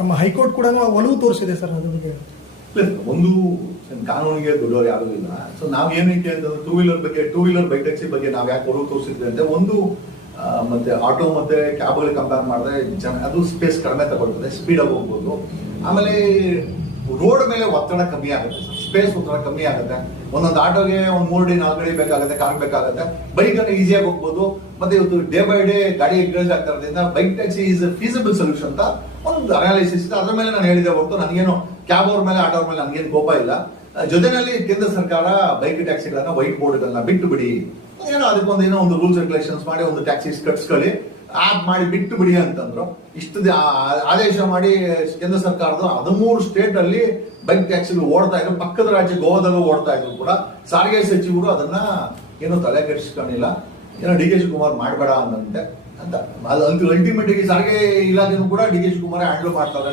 ನಮ್ಮ ಹೈಕೋರ್ಟ್ ಕೂಡ ಒಲವು ತೋರಿಸಿದೆ ಸರ್ ಅದ್ರ ಬಗ್ಗೆ. ಒಂದು ಕಾನೂನಿಗೆ ದೊಡ್ಡವರು ಯಾರು ಇಲ್ಲ. ಸೊ ನಾವ್ ಏನಕ್ಕೆ ಅಂತಂದ್ರೆ ಟೂ ವೀಲರ್ ಬೈಕ್ ಟ್ಯಾಕ್ಸಿ ಬಗ್ಗೆ ನಾವ್ ಯಾಕೆ ಒಲವು ತೋರಿಸಿದ್ವಿ ಅಂದ್ರೆ, ಒಂದು ಮತ್ತೆ ಆಟೋ ಮತ್ತೆ ಕ್ಯಾಬ್ಗಳಿಗೆ ಕಂಪೇರ್ ಮಾಡಿದ್ರೆ ಅದು ಸ್ಪೇಸ್ ಕಡಿಮೆ ತಗೊಳ್ತದೆ, ಸ್ಪೀಡ್ ಆಗಿ ಹೋಗ್ಬೋದು. ಆಮೇಲೆ ರೋಡ್ ಮೇಲೆ ಒತ್ತಡ ಕಮ್ಮಿ ಆಗುತ್ತೆ, ಸ್ಪೇಸ್ ಒತ್ತಡ ಕಮ್ಮಿ ಆಗುತ್ತೆ. ಒಂದೊಂದು ಆಟೋಗೆ ಒಂದ್ 3 ಅಡಿ 4 ಅಡಿ ಬೇಕಾಗುತ್ತೆ, ಕಾರ್ ಬೇಕಾಗುತ್ತೆ. ಬೈಕ್ ಅನ್ನು ಈಸಿಯಾಗಿ ಹೋಗ್ಬೋದು. ಮತ್ತೆ ಇವತ್ತು ಡೇ ಬೈ ಡೇ ಗಾಡಿ ಇನ್ಕ್ರೀಸ್ ಆಗ್ತಿರೋದ್ರಿಂದ bike taxi is feasible solution ಅಂತ ಒಂದು ಅನಾಲಿಸಿಸ್ ಇದೆ. ಅದ್ರ ಮೇಲೆ ನಾನು ಹೇಳಿದೆ ಹೊರತು ನನಗೇನು ಕ್ಯಾಬ್ ಅವ್ರ ಮೇಲೆ ಆಟೋ ಅವ್ರ ಮೇಲೆ ನನಗೇನು ಕೋಪ ಇಲ್ಲ. ಜೊತೆನಲ್ಲಿ ಕೇಂದ್ರ ಸರ್ಕಾರ ಬೈಕ್ ಟ್ಯಾಕ್ಸಿಗಳನ್ನ ವೈಟ್ ಬೋರ್ಡ್ಗಳನ್ನ ಬಿಟ್ಟು ಬಿಡಿ, ಏನೋ ಅದಕ್ಕೊಂದು ಏನೋ ಒಂದು ರೂಲ್ಸ್ ರೆಗ್ಯುಲೇಷನ್ಸ್ ಮಾಡಿ ಒಂದು ಟ್ಯಾಕ್ಸಿ ಕಟ್ಸ್ಕೊಳ್ಳಿ, ಆಪ್ ಮಾಡಿ ಬಿಟ್ಟು ಬಿಡಿ ಅಂತಂದ್ರು. ಇಷ್ಟು ಆದೇಶ ಮಾಡಿ ಕೇಂದ್ರ ಸರ್ಕಾರದ 13 ಸ್ಟೇಟ್ ಅಲ್ಲಿ ಬೈಕ್ ಟ್ಯಾಕ್ಸಿಗಳು ಓಡ್ತಾ ಇದ್ರು. ಪಕ್ಕದ ರಾಜ್ಯ ಗೋವಾದಲ್ಲೂ ಓಡ್ತಾ ಇದ್ರು ಕೂಡ. ಸಾರಿಗೆ ಸಚಿವರು ಅದನ್ನ ಏನೋ ತಲೆ ಕೆಡಿಸ್ಕೊಂಡಿಲ್ಲ. ಏನೋ ಡಿ ಕೆ ಶಿವಕುಮಾರ್ ಮಾಡಬೇಡ ಅಂತ. ಅದು ಅಲ್ಟಿಮೇಟ್ ಆಗಿ ಸಾರಿಗೆ ಇಲಾಖೆನೂ ಕೂಡ ಡಿ ಕೆ ಶಿವಕುಮಾರ್ ಹ್ಯಾಂಡಲ್ ಮಾಡ್ತಾರೆ.